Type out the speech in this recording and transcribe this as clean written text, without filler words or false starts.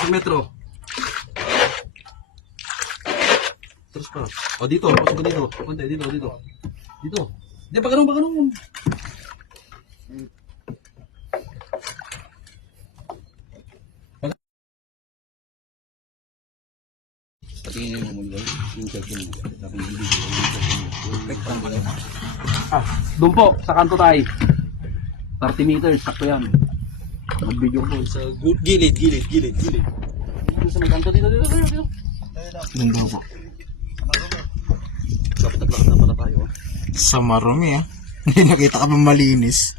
Isang metro. Terus pa. O dito, pasok ko dito. Konti, dito. Dito. Hindi, pa ganun. Patingin mo mo yung cellphone mo. Tapos yung video. Doon po, sa kanto tayo. 30 meters, sakto yan. Mag-video ko sa gilid. Dito sa may kanto, dito. Doon daw po. Dapat naglakad na pala tayo. Sa marumi ah. Hindi nakita ka pa malinis.